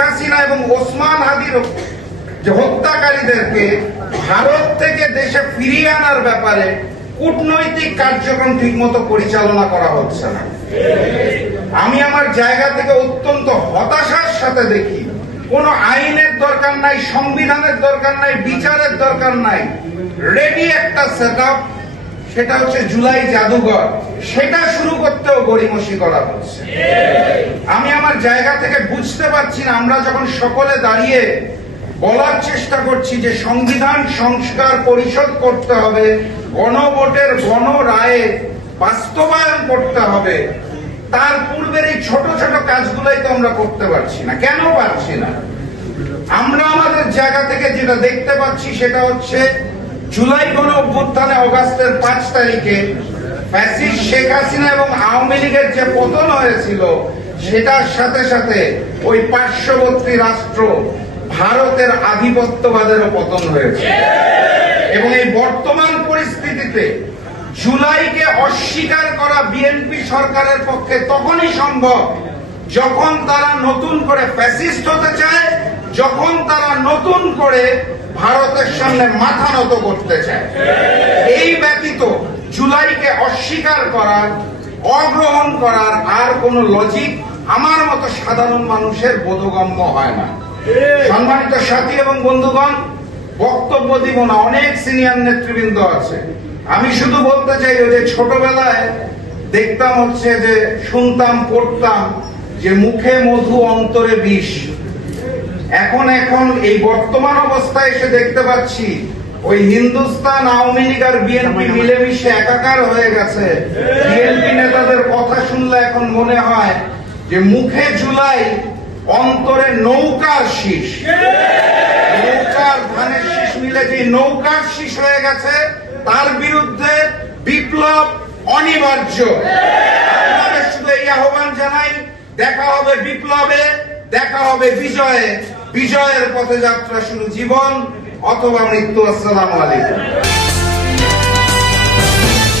হাসিনা এবং ওসমান হাদির যে হত্যাকারীদেরকে ভারত থেকে দেশে ফিরিয়ে আনার ব্যাপারে কূটনৈতিক কার্যক্রম ঠিকমতো পরিচালনা করা হচ্ছে না। আমি আমার জায়গা থেকে অত্যন্ত হতাশার সাথে দেখি কোনো আইনের দরকার নাই, সংবিধানের দরকার নাই, বিচারের দরকার নাই, রেডি একটা সেটআপ, সেটা হচ্ছে জুলাই জাদুঘর, সেটা শুরু করতেও গড়িমসি করা হচ্ছে। আমি আমার জায়গা থেকে বুঝতে পারছি না, আমরা যখন সকলে দাঁড়িয়ে বলার চেষ্টা করছি যে সংবিধান সংস্কার পরিষদ করতে হবে, গণভোটের গণ রায়ে বাস্তবায়ন করতে হবে, তার পূর্বের এই ছোট ছোট কাজগুলাই তো আমরা করতে পারছি না। কেন পারছি না? আমরা আমাদের জায়গা থেকে যেটা দেখতে পাচ্ছি সেটা হচ্ছে জুলাই গণ অভ্যুত্থানে অগাস্টের 5 তারিখে ফ্যাসিস্ট শেখ হাসিনা এবং আওয়ামী লীগের যে পতন হয়েছিল, সেটার সাথে সাথে ওই পার্শ্ববর্তী রাষ্ট্র ভারতের আধিপত্যবাদেরও পতন হয়েছে। এবং এই বর্তমান পরিস্থিতিতে জুলাইকে অস্বীকার করা বিএনপি সরকারের পক্ষে তখনই সম্ভব যখন তারা নতুন করে ফ্যাসিস্ট হতে চায়, যখন তারা নতুন করে ভারতের সামনে মাথা নত করতে চায়। এই ব্যতীত জুলাইকে অস্বীকার করার, অগ্রহণ করার আর কোন লজিক আমার মতো সাধারণ মানুষের বোধগম্য হয় না। সম্মানিত সাথী এবং বন্ধুগণ, বক্তব্য দিব না, অনেক সিনিয়র নেতৃবৃন্দ আছে। আমি শুধু বলতে চাই, ওই যে ছোটবেলায় দেখতাম হচ্ছে যে শুনতাম পড়তাম যে মুখে মধু অন্তরে বিষ, এখন এই বর্তমান অবস্থায় এসে দেখতে পাচ্ছি ওই হিন্দুস্তান আওয়ামী লীগ আর বিএনপি মিলেমিশে একাকার হয়ে গেছে। বিএনপি নেতাদের কথা শুনলে এখন মনে হয় যে মুখে জুলাই, অন্তরে নৌকার শীষ, নৌকার ধানের শীষ মিলে যে নৌকার শীষ হয়ে গেছে, তার বিরুদ্ধে বিপ্লব অনিবার্য। আপনাদের শুধু এই আহ্বান জানাই, দেখা হবে বিপ্লবে, দেখা হবে বিজয়ে, বিজয়ের পথে যাত্রা শুরু জীবন অথবা মৃত্যু। আসসালামু আলাইকুম।